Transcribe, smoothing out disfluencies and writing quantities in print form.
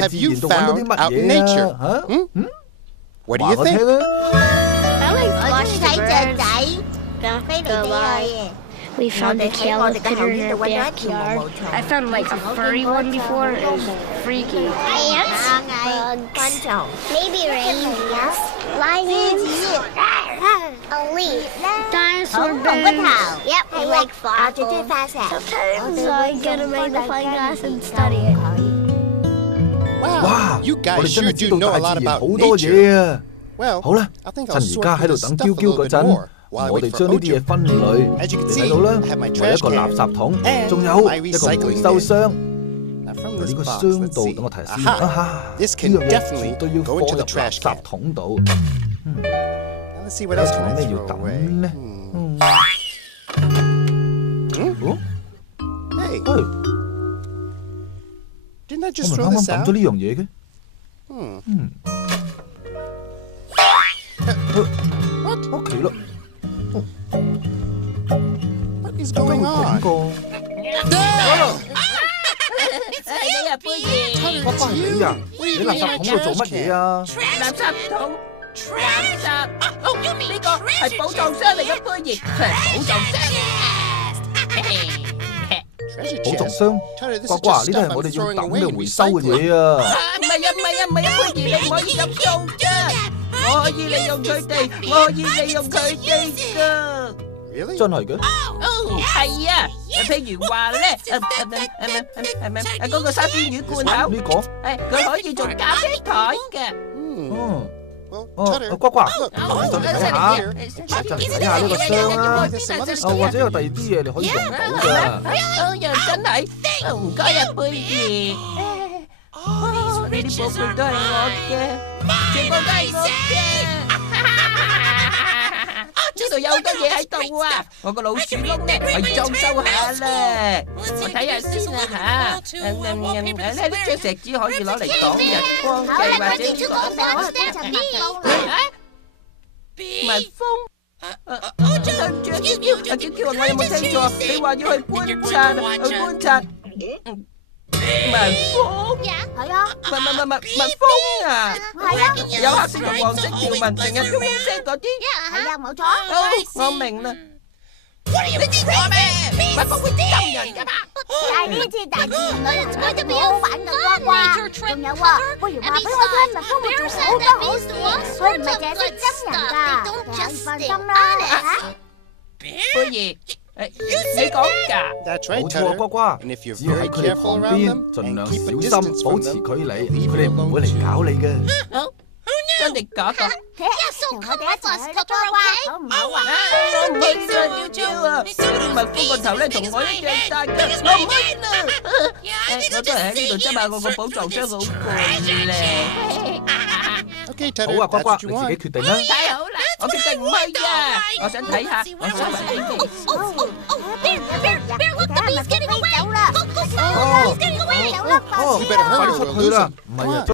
大自然度揾到啲乜嘢啊？嚇？What do 話 you 我聽 think？啦。我中意睇雀仔飛嚟飛去。 We found a cow critter in our backyard. I found like a furry one before. It was freaky. Ants, bugs, maybe reindeers, lions, a leaf, Dinosaur một cái bones. thảo. Yep, I like fossils. Sometimes I get a magnifying glass and study it. Wow！ You 我 guys 哋真 sure 係知 do 道 know a 大 lot 自然 about 好多 nature. 嘢啊！ Well, 好啦， I think 趁 I'll 而 sort 家 through 喺度 this 等 stuff 嬌 a 嬌 little 嗰 bit 陣， more while I 我哋 wait for 將呢啲嘢 Ocher. 分類。 As you 你 can 睇到啦， see, I have my 我有 trash 一個垃 can 圾桶， and 仲有 my 一個 recycling 回收 bin. 箱。 Now from 呢 this 個 box, 箱 let's 度， see. 等我睇下先。 Aha! This 呢 can 樣嘢 definitely 絕對要 go 放 into 入 the 垃 trash 圾 can. 桶度。 Now let's see what else 仲 can 有 I 咩要 throw away. 抌呢？哦， Hey, 喂， didn't I 我 just 咪 throw 啱啱 this 抌 out? 咗呢樣嘢嘅。屋企啦， What is 點解會 going 咁 on? 個？瓜瓜係你啊！你垃圾桶度做乜嘢啊？垃圾桶，垃圾。呢個係寶藏箱嚟嘅，佩兒，佢係寶藏箱。 Treasure 寶藏 chest. 箱， Tell her this 瓜 is 瓜 just 呢啲 stuff 係我 I'm 哋要 throwing 抌 away 嘅 and 回收嘅 recycling. 嘢啊！唔係啊，唔係啊，唔係啊，佩兒，你唔可以咁做㗎。我可以利用佢哋，我可以利用佢哋㗎。 Really? 真係嘅，哦，係啊，譬如話咧，嗰個沙甸魚罐頭，呢個，佢可以做咖啡台嘅。Hmm. 哦 Well, 哦， Tedder, 瓜瓜， look, 你就嚟睇下，就嚟睇下呢個箱啦。或者有第二啲嘢你可以用到㗎。又真係，唔該啊，佩兒。呢啲寶貝都係我嘅，全部都係我嘅。呢度有好多嘢喺度啊！我個老鼠窿咧，我要裝修下啦。我睇下先啊嚇。呢張石紙可以攞嚟擋日光嘅，或者呢個蜜蜂。對唔住啊，嬌嬌，嬌嬌啊，我有冇聽錯？你話要去觀察啊？去觀察。蜜蜂，係啊，蜜蜂啊！係啊，有黑色同黃色條紋，成日嗡嗡聲嗰啲。係啊，冇錯。我明啦。你知我咩？蜜蜂會針人㗎嘛？但係呢次大自然旅行咧都好玩㗎，瓜瓜。仲有啊，不如話俾我聽，蜜蜂會做好多好事，佢唔係淨係識針人㗎。你放心啦，嚇。佩兒，你講㗎。 That's right, 冇錯啊， Tedder. 瓜瓜， And if you're 只要 very 喺佢哋 careful 旁 around 邊， them 盡 and 量 keep a 小 distance 心，保 from 持 them, 距離， leave 佢 them 哋唔會 alone 嚟搞你嘅。真定假㗎？同我哋一齊去啦，瓜瓜，好唔好啊？我唔去啦，嬌嬌啊！嗰啲蜜蜂個頭咧同我一樣大㗎，我唔去啦。我都係喺呢度執下我個寶藏箱好攰咧。 Okay, Tedder, 好啊，瓜 that's 瓜， what 你 you 自己 want. 決定啦。太好啦，我決定唔去啊！我想睇下，我想睇你。走啦！哦，走啦！快啲出去啦，唔係啊！